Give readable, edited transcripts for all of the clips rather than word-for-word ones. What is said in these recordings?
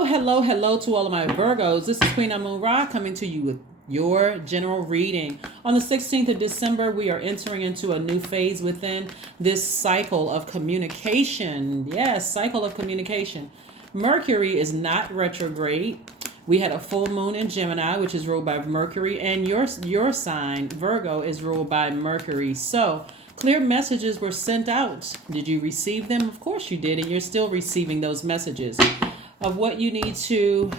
Hello, hello to all of my Virgos. This is Queen Amun Ra coming to you with your general reading. On the 16th of December, we are entering into a new phase within this cycle of communication. Yes, cycle of communication. Mercury is not retrograde. We had a full moon in Gemini, which is ruled by Mercury, and your sign, Virgo, is ruled by Mercury. So, clear messages were sent out. Did you receive them? Of course you did, and you're still receiving those messages of what you need to,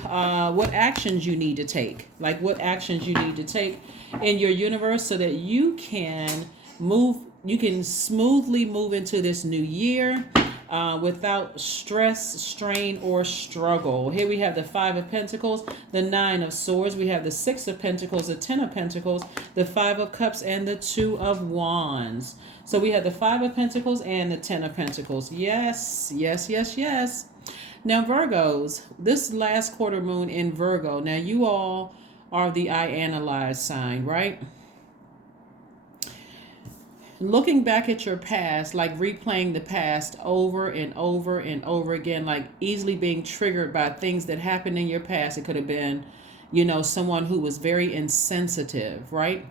what actions you need to take, like what actions you need to take in your universe so that you can smoothly move into this new year without stress, strain, or struggle. Here we have the Five of Pentacles, the Nine of Swords. We have the Six of Pentacles, the Ten of Pentacles, the Five of Cups, and the Two of Wands. So we have the Five of Pentacles and the Ten of Pentacles. Yes, yes, yes, yes. Now, Virgos, this last quarter moon in Virgo, now you all are the I analyze sign, right? Looking back at your past, like replaying the past over and over and over again, like easily being triggered by things that happened in your past. It could have been, someone who was very insensitive, right?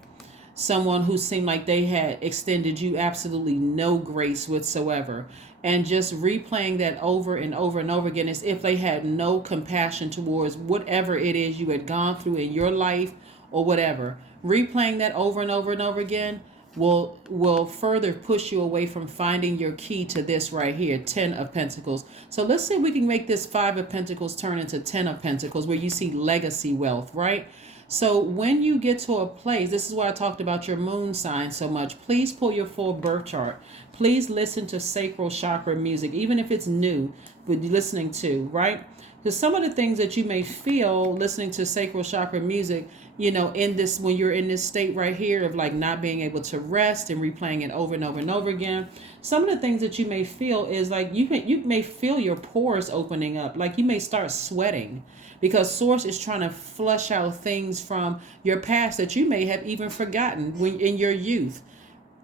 Someone who seemed like they had extended you absolutely no grace whatsoever. And just replaying that over and over and over again as if they had no compassion towards whatever it is you had gone through in your life or whatever. Replaying that over and over and over again will further push you away from finding your key to this right here, Ten of Pentacles. So let's see if we can make this Five of Pentacles turn into Ten of Pentacles, where you see legacy wealth, right? So when you get to a place, this is why I talked about your moon sign so much. Please pull your full birth chart. Please listen to sacral chakra music, even if it's new, but you're listening to, right? Because some of the things that you may feel listening to sacral chakra music, in this, when you're in this state right here of like not being able to rest and replaying it over and over and over again, some of the things that you may feel is like you may feel your pores opening up, like you may start sweating because source is trying to flush out things from your past that you may have even forgotten when in your youth,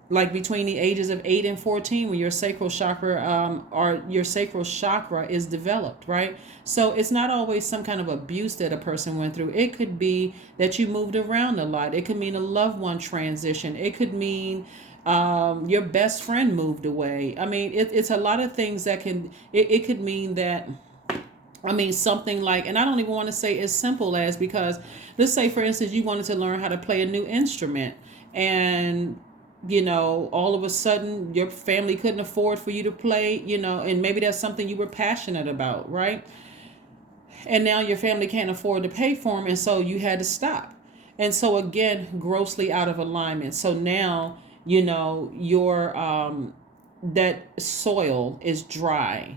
like between the ages of 8 and 14, when your sacral chakra or your sacral chakra is developed, right? So it's not always some kind of abuse that a person went through. It could be that you moved around a lot. It could mean a loved one transition. It could mean your best friend moved away. I mean, it's a lot of things that it could mean that, something like, and I don't even want to say as simple as, because let's say, for instance, you wanted to learn how to play a new instrument, and all of a sudden your family couldn't afford for you to play, and maybe that's something you were passionate about, right? And now your family can't afford to pay for them, and so you had to stop. And so again, grossly out of alignment. So now, your that soil is dry.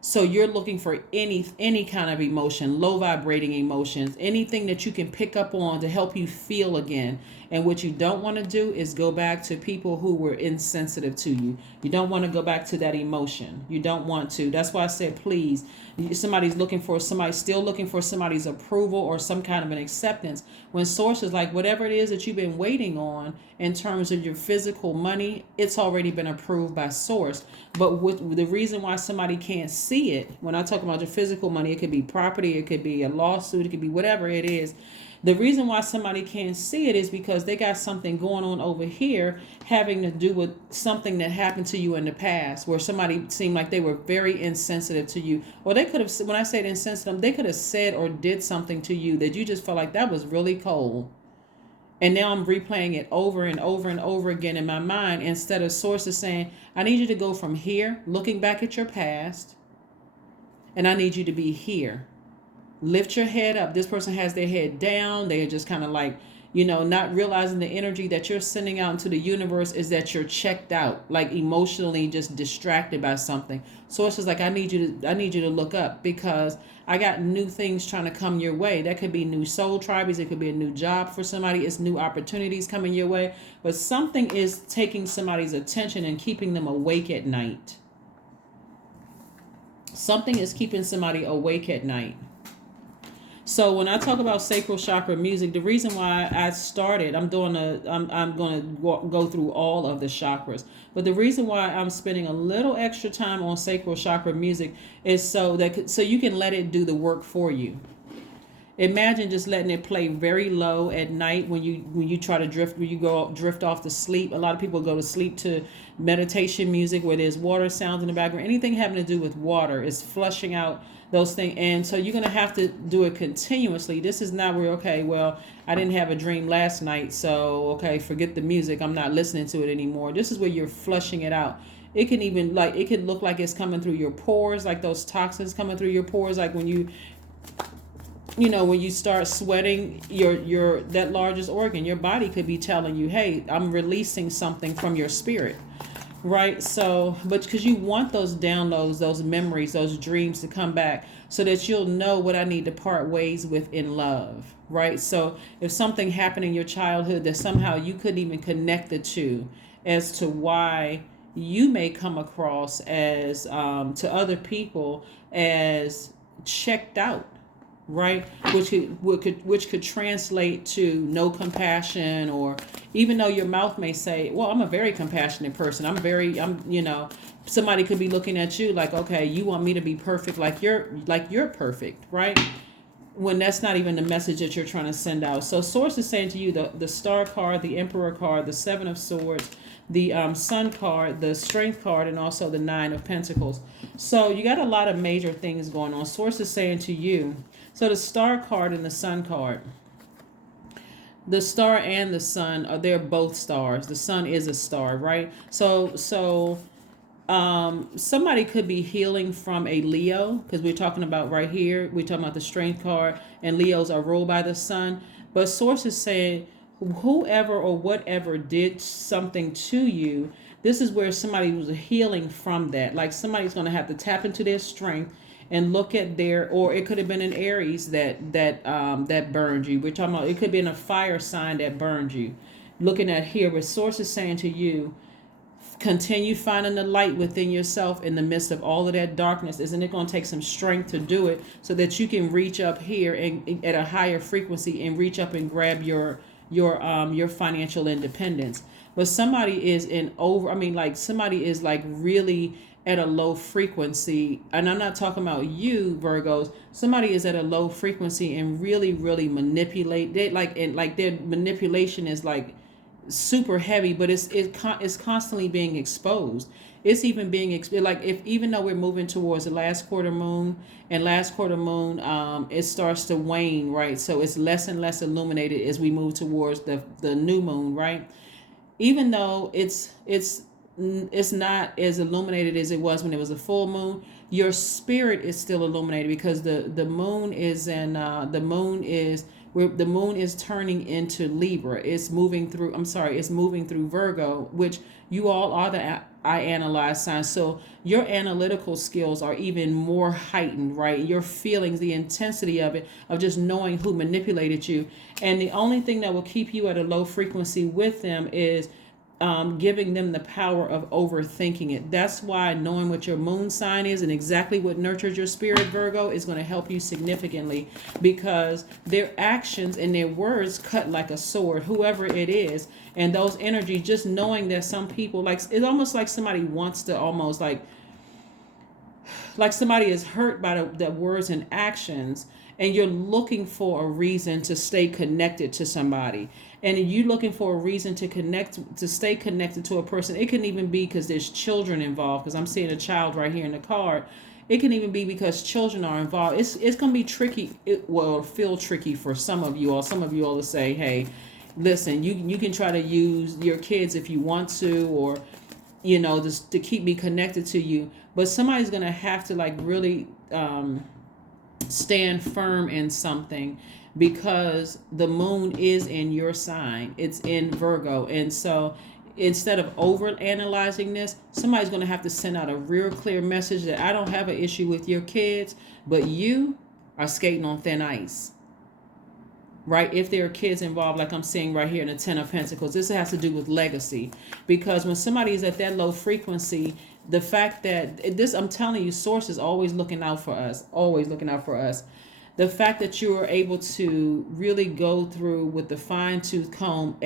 So you're looking for any kind of emotion, low vibrating emotions, anything that you can pick up on to help you feel again. And what you don't want to do is go back to people who were insensitive to you. You don't want to go back to that emotion. You don't want to. That's why I said, please, somebody's still looking for somebody's approval or some kind of an acceptance. When source is like, whatever it is that you've been waiting on in terms of your physical money, it's already been approved by source. But with the reason why somebody can't see it, when I talk about your physical money, it could be property, it could be a lawsuit, it could be whatever it is. The reason why somebody can't see it is because they got something going on over here having to do with something that happened to you in the past, where somebody seemed like they were very insensitive to you. Or they could have, when I say insensitive, they could have said or did something to you that you just felt like that was really cold. And now I'm replaying it over and over and over again in my mind, instead of sources saying, I need you to go from here, looking back at your past, and I need you to be here. Lift your head up. This person has their head down. They're just kind of like, not realizing the energy that you're sending out into the universe is that you're checked out, like emotionally just distracted by something. So it's just like, I need you to look up, because I got new things trying to come your way. That could be new soul tribes. It could be a new job for somebody. It's new opportunities coming your way. But something is taking somebody's attention and keeping them awake at night. Something is keeping somebody awake at night. So when I talk about sacral chakra music, the reason why I started, I'm going to go through all of the chakras. But the reason why I'm spending a little extra time on sacral chakra music is so you can let it do the work for you. Imagine just letting it play very low at night when you try to drift off to sleep. A lot of people go to sleep to meditation music where there's water sounds in the background. Anything having to do with water is flushing out those things. And so you're going to have to do it continuously. This is not where, okay, well, I didn't have a dream last night, so okay, forget the music, I'm not listening to it anymore. This is where you're flushing it out. It can even, like, it can look like it's coming through your pores, like those toxins coming through your pores, like when you start sweating, your that largest organ, your body could be telling you, hey, I'm releasing something from your spirit, right? So, but because you want those downloads, those memories, those dreams to come back so that you'll know what I need to part ways with in love, right? So if something happened in your childhood that somehow you couldn't even connect the two as to why you may come across as to other people as checked out, right, which could translate to no compassion, or even though your mouth may say, well, I'm a very compassionate person, somebody could be looking at you like, okay, you want me to be perfect like you're perfect, right, when that's not even the message that you're trying to send out. So source is saying to you, the star card, the emperor card, the 7 of swords, the sun card, the strength card, and also the 9 of pentacles. So you got a lot of major things going on. Source is saying to you, so the star card and the sun card, the star and the sun they're both stars. The sun is a star, right? So somebody could be healing from a Leo, because we're talking about right here, we're talking about the strength card, and Leos are ruled by the sun. But source is saying whoever or whatever did something to you, this is where somebody was healing from that. Like somebody's going to have to tap into their strength and look at or it could have been an Aries that burned you. We're talking about, it could be in a fire sign that burned you. Looking at here, where source is saying to you, continue finding the light within yourself in the midst of all of that darkness. Isn't it going to take some strength to do it so that you can reach up here and at a higher frequency and reach up and grab your financial independence? But somebody is somebody is like really at a low frequency, and I'm not talking about you, Virgos. Somebody is at a low frequency and really, really manipulate. Their manipulation is like super heavy, but it's constantly being exposed. It's even being even though we're moving towards the last quarter moon, it starts to wane, right? So it's less and less illuminated as we move towards the new moon, right? Even though it's not as illuminated as it was when it was a full moon, your spirit is still illuminated, because the moon is the moon is turning into Libra. It's moving through Virgo, which you all are the I analyze sign. So your analytical skills are even more heightened, right? Your feelings, the intensity of it, of just knowing who manipulated you. And the only thing that will keep you at a low frequency with them is giving them the power of overthinking it. That's why knowing what your moon sign is and exactly what nurtures your spirit, Virgo, is going to help you significantly, because their actions and their words cut like a sword, whoever it is. And those energies, just knowing that some people, like, it's almost like somebody wants to almost like somebody is hurt by the words and actions, and you're looking for a reason to stay connected to somebody, and you looking for a reason to stay connected to a person. It can even be because there's children involved, because I'm seeing a child right here in the card. It can even be because children are involved. It's going to be tricky. It will feel tricky for some of you all to say, hey, listen, you can try to use your kids if you want to, or just to keep me connected to you. But somebody's going to have to really stand firm in something, because the moon is in your sign. It's in Virgo. And so instead of over analyzing this, somebody's going to have to send out a real clear message that I don't have an issue with your kids, but you are skating on thin ice. Right? If there are kids involved, like I'm seeing right here in the 10 of Pentacles, this has to do with legacy. Because when somebody is at that low frequency, the fact that I'm telling you, source is always looking out for us, The fact that you are able to really go through with the fine tooth comb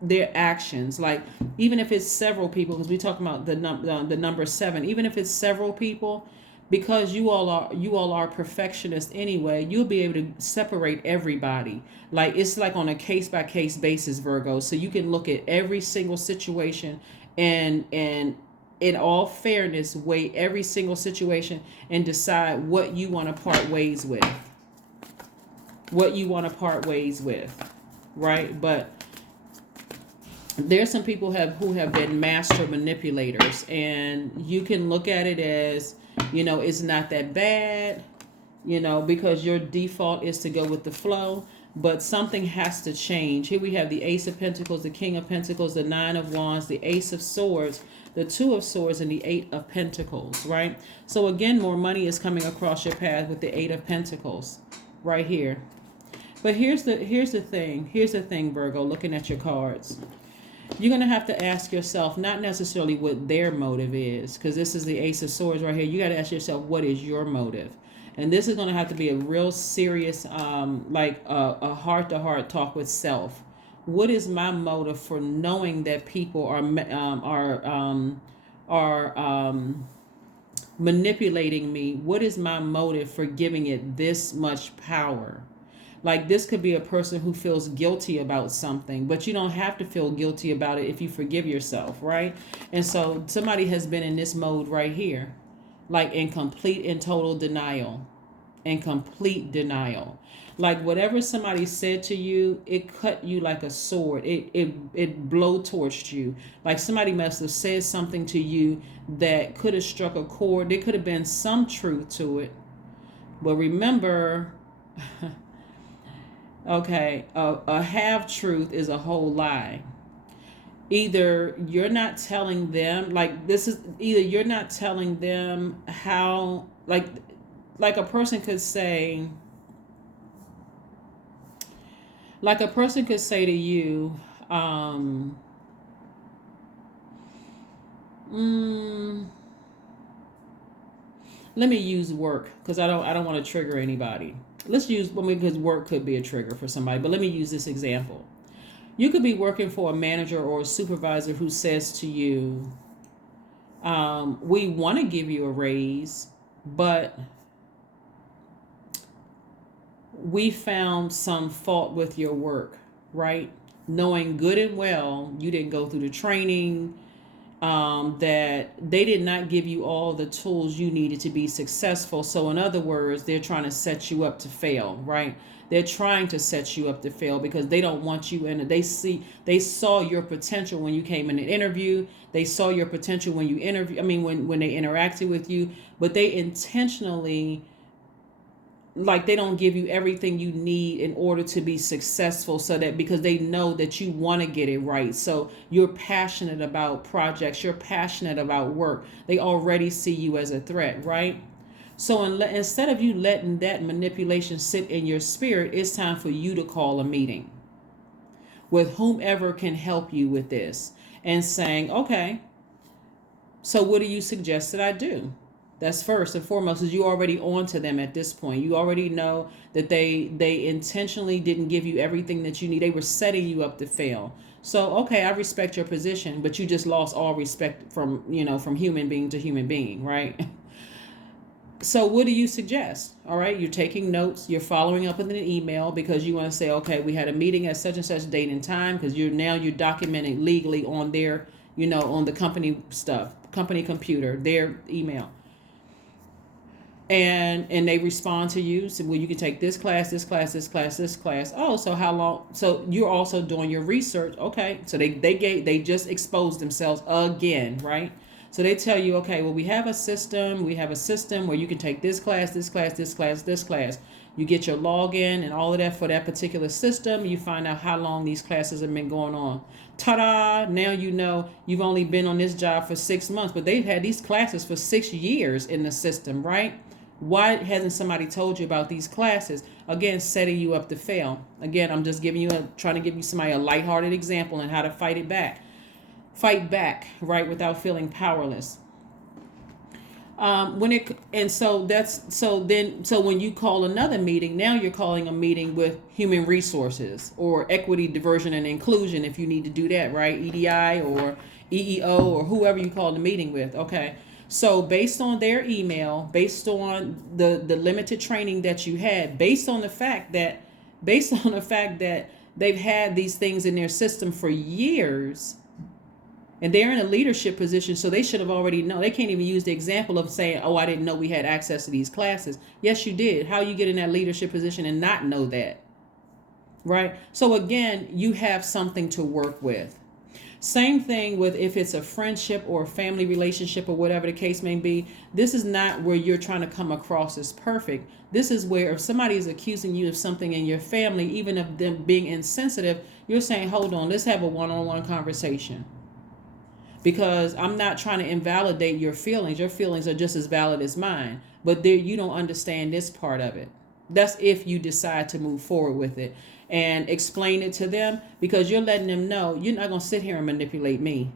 their actions, like even if it's several people, because we talk about the number 7, even if it's several people, because you all are perfectionists anyway, you'll be able to separate everybody. Like it's like on a case by case basis, Virgo. So you can look at every single situation and in all fairness weigh every single situation and decide what you want to part ways with. What you want to part ways with, right? But there's some people who have been master manipulators, and you can look at it as, it's not that bad, because your default is to go with the flow, but something has to change. Here we have the Ace of Pentacles, the King of Pentacles, the Nine of Wands, the Ace of Swords, the Two of Swords, and the Eight of Pentacles, right? So again, more money is coming across your path with the Eight of Pentacles right here. But here's the thing, Virgo, looking at your cards. You're going to have to ask yourself, not necessarily what their motive is, because this is the Ace of Swords right here. You got to ask yourself, what is your motive? And this is going to have to be a real serious, like a heart-to-heart talk with self. What is my motive for knowing that people are manipulating me? What is my motive for giving it this much power? Like this could be a person who feels guilty about something, but you don't have to feel guilty about it if you forgive yourself, right? And so somebody has been in this mode right here, like in complete and total denial, and complete denial. Like whatever somebody said to you, it cut you like a sword. It blowtorched you. Like somebody must have said something to you that could have struck a chord. There could have been some truth to it. But remember, okay, a half truth is a whole lie. Either you're not telling them, either you're not telling them how, like a person could say, to you, let me use work, because I don't want to trigger anybody. Let's use, because work could be a trigger for somebody, but let me use this example. You could be working for a manager or a supervisor who says to you, we want to give you a raise, but we found some fault with your work, right? Knowing good and well you didn't go through the training, that they did not give you all the tools you needed to be successful. So in other words, they're trying to set you up to fail, right? They're trying to set you up to fail because they don't want you in it. They saw your potential when you came in an interview. They saw your potential when you when they interacted with you, but they intentionally, they don't give you everything you need in order to be successful, so that because they know that you want to get it right. So you're passionate about projects, you're passionate about work. They already see you as a threat, right? So instead of you letting that manipulation sit in your spirit, it's time for you to call a meeting with whomever can help you with this and saying, okay, so what do you suggest that I do? That's first and foremost, because you already on to them at this point. You already know that they intentionally didn't give you everything that you need. They were setting you up to fail. So, okay, I respect your position, but you just lost all respect from human being to human being, right? So what do you suggest? All right, you're taking notes. You're following up with an email because you want to say, okay, we had a meeting at such and such date and time, because you're documenting legally on their, on the company stuff, company computer, their email. And they respond to you. So, well, you can take this class, this class, this class, this class. Oh, so how long? So you're also doing your research. Okay. So they just exposed themselves again, right? So they tell you, okay, well, we have a system where you can take this class, this class, this class, this class. You get your login and all of that for that particular system. You find out how long these classes have been going on. Ta-da! Now you know you've only been on this job for 6 months, but they've had these classes for 6 years in the system, right? Why hasn't somebody told you about these classes? Again, setting you up to fail. Again, I'm just trying to give you somebody a lighthearted example on how to fight back, right, without feeling powerless. When it and so that's so when you call another meeting, now you're calling a meeting with human resources or equity, diversion, and inclusion if you need to do that, right? EDI or EEO or whoever you call the meeting with. Okay. So based on their email, based on the limited training that you had, based on the fact that they've had these things in their system for years, and they're in a leadership position, so they should have already known. They can't even use the example of saying, oh, I didn't know we had access to these classes. Yes, you did. How you get in that leadership position and not know that? Right? So again, you have something to work with. Same thing with if it's a friendship or a family relationship or whatever the case may be. This is not where you're trying to come across as perfect. This is where if somebody is accusing you of something in your family, even of them being insensitive, you're saying, hold on, let's have a one-on-one conversation. Because I'm not trying to invalidate your feelings. Your feelings are just as valid as mine. But there, you don't understand this part of it. That's if you decide to move forward with it and explain it to them, because you're letting them know you're not going to sit here and manipulate me.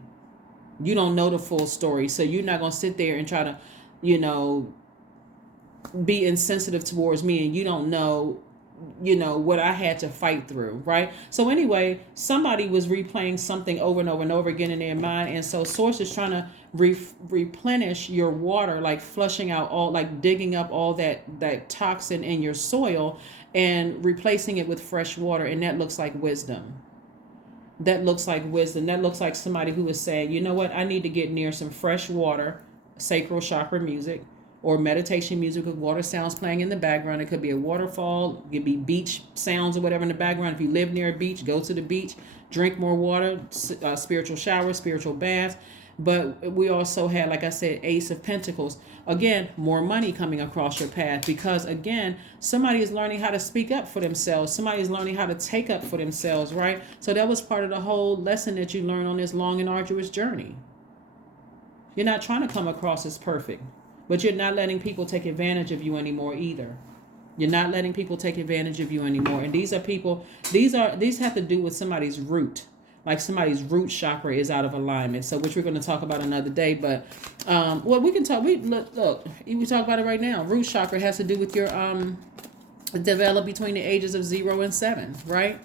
You don't know the full story. So you're not going to sit there and try to, be insensitive towards me, and you don't know what I had to fight through, right? So anyway, somebody was replaying something over and over and over again in their mind, and so source is trying to replenish your water, like flushing out all, like digging up all that toxin in your soil and replacing it with fresh water, and that looks like wisdom. That looks like wisdom. That looks like somebody who is saying, you know what, I need to get near some fresh water, sacral chakra music, or meditation music with water sounds playing in the background. It could be a waterfall, it could be beach sounds or whatever in the background. If you live near a beach, go to the beach, drink more water, spiritual shower, spiritual baths. But we also had, like I said, Ace of Pentacles. Again, more money coming across your path, because again, somebody is learning how to speak up for themselves. Somebody is learning how to take up for themselves, right? So that was part of the whole lesson that you learned on this long and arduous journey. You're not trying to come across as perfect. But you're not letting people take advantage of you anymore either. You're not letting people take advantage of you anymore. And these are people, these have to do with somebody's root. Like somebody's root chakra is out of alignment. So which we're going to talk about another day. But we can talk, we talk about it right now. Root chakra has to do with your develop between the ages of 0 and 7, right?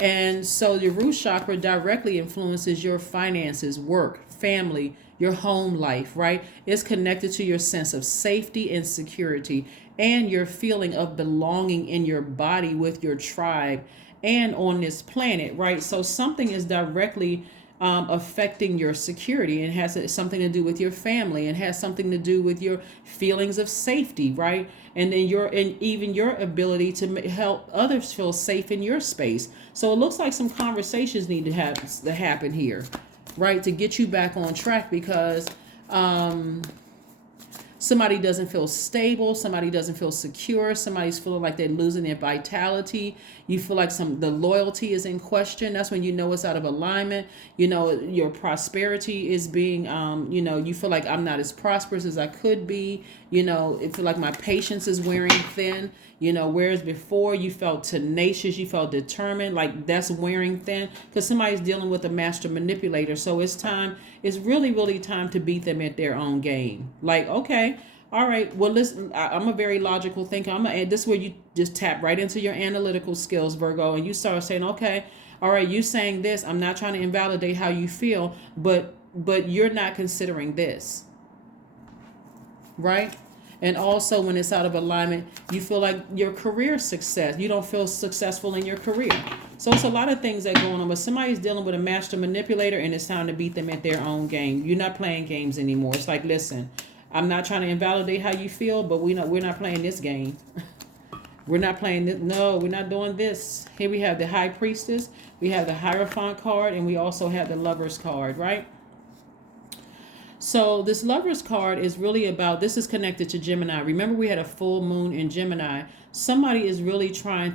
And so your root chakra directly influences your finances, work, family, your home life, right? It's connected to your sense of safety and security and your feeling of belonging in your body with your tribe and on this planet, right? So something is directly affecting your security, and has something to do with your family, and has something to do with your feelings of safety, right? And then even your ability to help others feel safe in your space. So it looks like some conversations need to happen here, right, to get you back on track, because somebody doesn't feel stable, somebody doesn't feel secure, somebody's feeling like they're losing their vitality. You feel like the loyalty is in question. That's when you know it's out of alignment. Your prosperity is being, you feel like I'm not as prosperous as I could be. It feel like my patience is wearing thin. Whereas before you felt tenacious, you felt determined, like that's wearing thin, because somebody's dealing with a master manipulator. So it's really, really time to beat them at their own game. Like, okay, all right, well, listen, I'm a very logical thinker. This is where you just tap right into your analytical skills, Virgo, and you start saying, okay, all right, you saying this, I'm not trying to invalidate how you feel, but you're not considering this, right? And also when it's out of alignment, you feel like your career success, you don't feel successful in your career. So it's a lot of things that go on, but somebody's dealing with a master manipulator, and it's time to beat them at their own game. You're not playing games anymore. It's like, listen, I'm not trying to invalidate how you feel, but we're not playing this game. We're not playing this. No, we're not doing this. Here we have the High Priestess, we have the Hierophant card, and we also have the Lovers card, right? So this Lovers card is really about, this is connected to Gemini. Remember, we had a full moon in Gemini. Somebody is really trying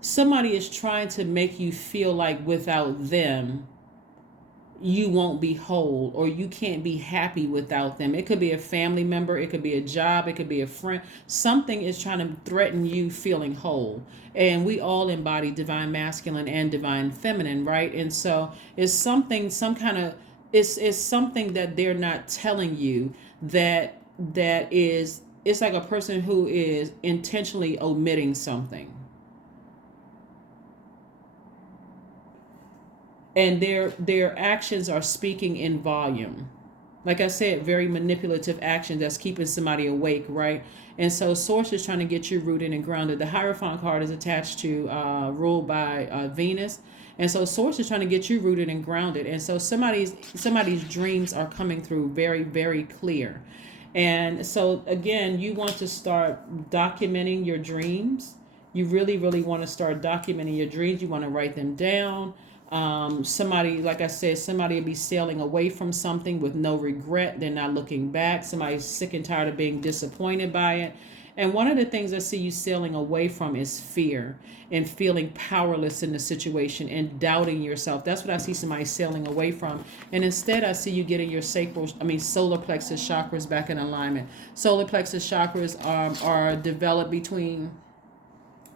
somebody is trying to make you feel like without them, you won't be whole, or you can't be happy without them. It could be a family member, it could be a job, it could be a friend. Something is trying to threaten you feeling whole. And we all embody divine masculine and divine feminine, right? And so it's some kind of it's something that they're not telling you, that is, it's like a person who is intentionally omitting something, and their actions are speaking in volume. Like I said, very manipulative action that's keeping somebody awake, right? And so source is trying to get you rooted and grounded. The Hierophant card is attached to ruled by Venus. And so source is trying to get you rooted and grounded. And so somebody's dreams are coming through very, very clear. And so again, you want to start documenting your dreams. You really, really want to start documenting your dreams. You want to write them down. Somebody, like I said, somebody will be sailing away from something with no regret. They're not looking back. Somebody's sick and tired of being disappointed by it. And one of the things I see you sailing away from is fear and feeling powerless in the situation and doubting yourself. That's what I see somebody sailing away from. And instead, I see you getting your solar plexus chakras back in alignment. Solar plexus chakras are developed between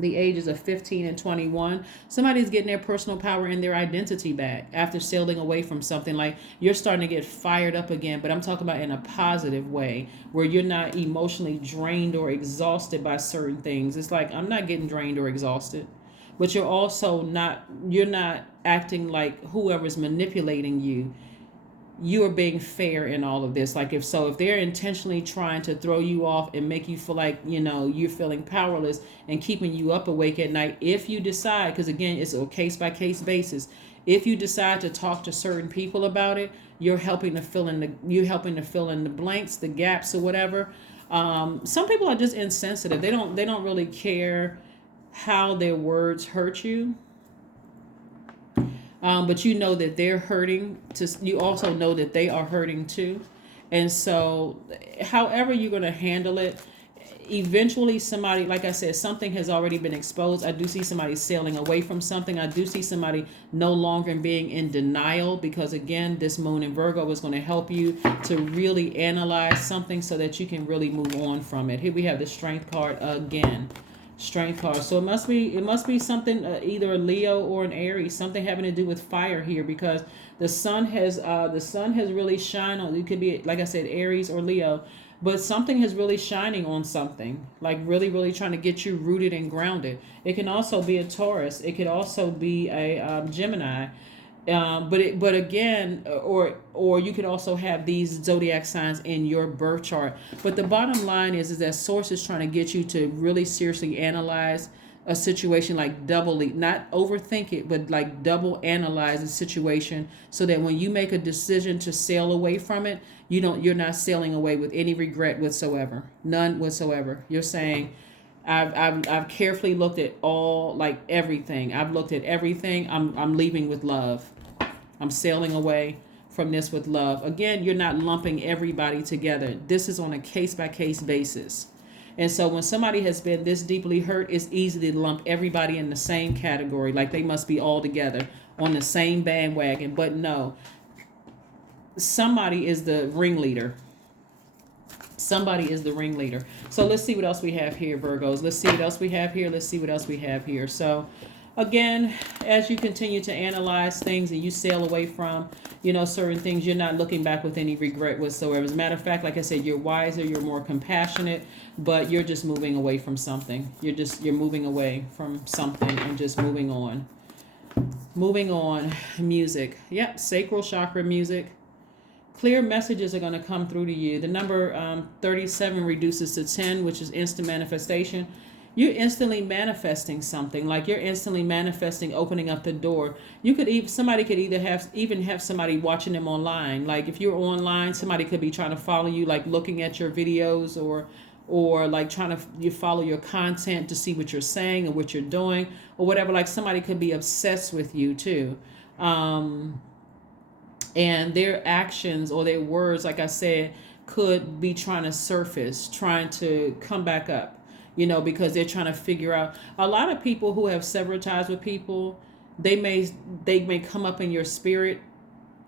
the ages of 15 and 21. Somebody's getting their personal power and their identity back after sailing away from something. Like, you're starting to get fired up again, but I'm talking about in a positive way, where you're not emotionally drained or exhausted by certain things. It's like, I'm not getting drained or exhausted, but you're not acting like whoever's manipulating you. You are being fair in all of this. Like, if they're intentionally trying to throw you off and make you feel like, you're feeling powerless and keeping you up awake at night, if you decide, because again, it's a case by case basis, if you decide to talk to certain people about it, you're helping to fill in the blanks, the gaps, or whatever. Some people are just insensitive. They don't really care how their words hurt you. But you know that they're hurting. You also know that they are hurting too. And so however you're going to handle it, eventually somebody, like I said, something has already been exposed. I do see somebody sailing away from something. I do see somebody no longer being in denial, because again, this moon in Virgo is going to help you to really analyze something so that you can really move on from it. Here we have the Strength card again. Strength card. So it must be something, either a Leo or an Aries, something having to do with fire here, because the sun has really shined on. It could be, like I said, Aries or Leo, but something is really shining on something, like really, really trying to get you rooted and grounded. It can also be a Taurus. It could also be a Gemini. But again, or you could also have these zodiac signs in your birth chart. But the bottom line is that source is trying to get you to really seriously analyze a situation, like not overthink it, but like double analyze the situation, so that when you make a decision to sail away from it, you're not sailing away with any regret whatsoever, none whatsoever. You're saying, I've carefully looked at everything. I've looked at everything. I'm leaving with love. I'm sailing away from this with love. Again, you're not lumping everybody together. This is on a case-by-case basis. And so when somebody has been this deeply hurt, it's easy to lump everybody in the same category, like they must be all together on the same bandwagon. But no, somebody is the ringleader. Somebody is the ringleader. So let's see what else we have here, Virgos. Let's see what else we have here. Let's see what else we have here. So again, as you continue to analyze things and you sail away from, certain things, you're not looking back with any regret whatsoever. As a matter of fact, like I said, you're wiser, you're more compassionate, but you're just moving away from something. You're moving away from something and just moving on. Moving on. Music. Yep, sacral chakra music. Clear messages are going to come through to you. The number 37 reduces to 10, which is instant manifestation. You're instantly manifesting something, like you're instantly manifesting opening up the door. Somebody could even have somebody watching them online. Like if you're online, somebody could be trying to follow you, like looking at your videos, or like trying to follow your content to see what you're saying or what you're doing or whatever. Like somebody could be obsessed with you too. And their actions or their words, like I said, could be trying to surface, trying to come back up. Because they're trying to figure out. A lot of people who have severed ties with people, they may come up in your spirit,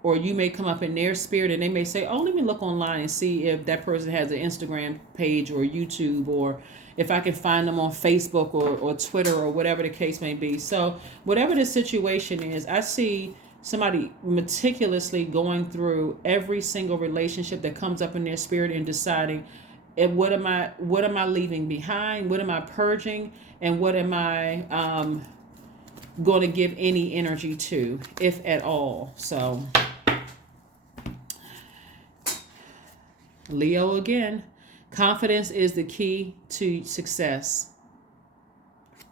or you may come up in their spirit, and they may say, oh, let me look online and see if that person has an Instagram page or YouTube, or if I can find them on Facebook or Twitter or whatever the case may be. So whatever the situation is, I see somebody meticulously going through every single relationship that comes up in their spirit and deciding, and what am I leaving behind? What am I purging? And what am I going to give any energy to, if at all? So Leo again, confidence is the key to success.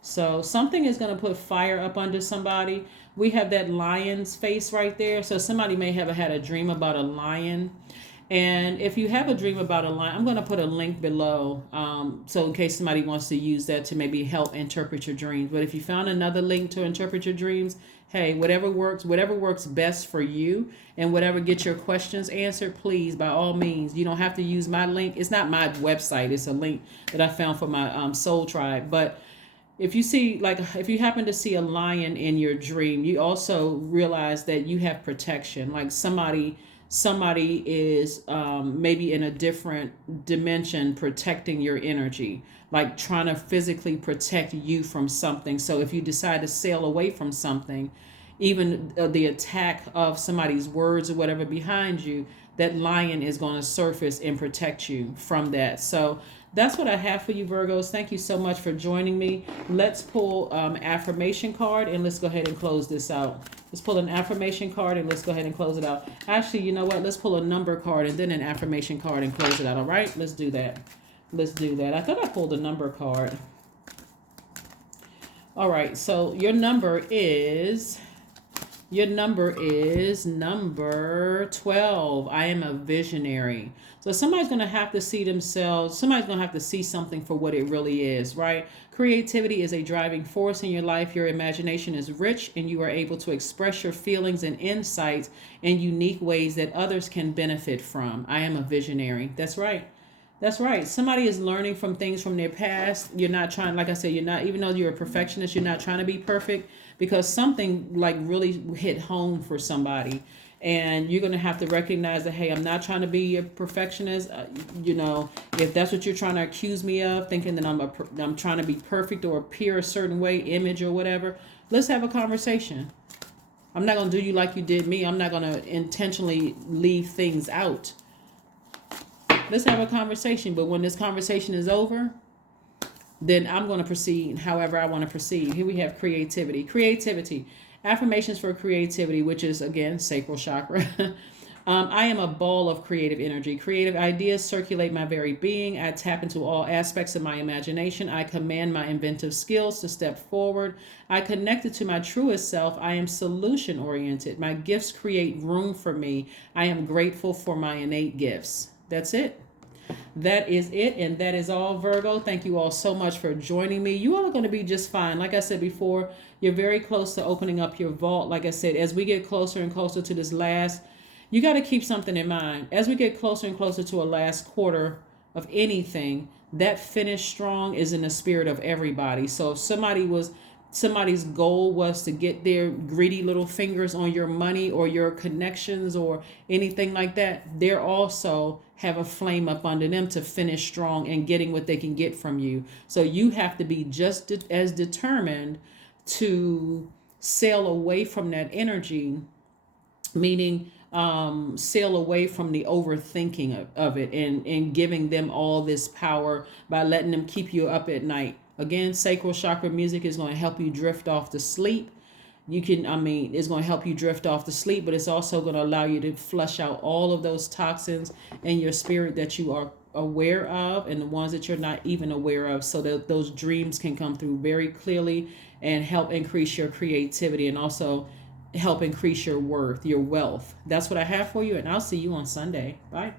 So something is going to put fire up under somebody. We have that lion's face right there. So somebody may have had a dream about a lion. And if you have a dream about a lion, I'm going to put a link below. So in case somebody wants to use that to maybe help interpret your dreams. But if you found another link to interpret your dreams, hey, whatever works best for you, and whatever gets your questions answered, please, by all means. You don't have to use my link. It's not my website. It's a link that I found for my soul tribe. But if you see, like, if you happen to see a lion in your dream, you also realize that you have protection. Like somebody is maybe in a different dimension protecting your energy, like trying to physically protect you from something. So if you decide to sail away from something, even the attack of somebody's words or whatever behind you, that lion is going to surface and protect you from that. So that's what I have for you, Virgos. Thank you so much for joining me. Let's pull affirmation card, and let's go ahead and close this out. Let's pull an affirmation card, and let's go ahead and close it out. Actually, you know what? Let's pull a number card and then an affirmation card and close it out. All right? Let's do that. Let's do that. I thought I pulled a number card. All right. So your number is number 12. I am a visionary. So somebody's going to have to see themselves. Somebody's going to have to see something for what it really is, right? Creativity is a driving force in your life. Your imagination is rich, and you are able to express your feelings and insights in unique ways that others can benefit from. I am a visionary. That's right. That's right. Somebody is learning from things from their past. You're not trying, like I said, you're not, even though you're a perfectionist, you're not trying to be perfect, because something like really hit home for somebody. And you're going to have to recognize that, hey, I'm not trying to be a perfectionist. If that's what you're trying to accuse me of, thinking that I'm trying to be perfect or appear a certain way, image or whatever, let's have a conversation. I'm not going to do you like you did me. I'm not going to intentionally leave things out. Let's have a conversation. But when this conversation is over, then I'm going to proceed however I want to proceed. Here we have creativity. Creativity. Affirmations for creativity, which is, again, sacral chakra. I am a ball of creative energy. Creative ideas circulate my very being. I tap into all aspects of my imagination. I command my inventive skills to step forward. I connected to my truest self. I am solution oriented. My gifts create room for me. I am grateful for my innate gifts. That's it. That is it, and that is all, Virgo. Thank you all so much for joining me. You all are going to be just fine. Like I said before, you're very close to opening up your vault. Like I said, as we get closer and closer to this last, you got to keep something in mind. As we get closer and closer to a last quarter of anything, that finish strong is in the spirit of everybody. So if somebody's goal was to get their greedy little fingers on your money or your connections or anything like that, they're also have a flame up under them to finish strong and getting what they can get from you. So you have to be just as determined to sail away from that energy, meaning sail away from the overthinking of it and giving them all this power by letting them keep you up at night. Again, sacral chakra music is going to help you drift off to sleep. It's going to help you drift off to sleep, but it's also going to allow you to flush out all of those toxins in your spirit that you are aware of and the ones that you're not even aware of, so that those dreams can come through very clearly and help increase your creativity and also help increase your worth, your wealth. That's what I have for you, and I'll see you on Sunday. Bye.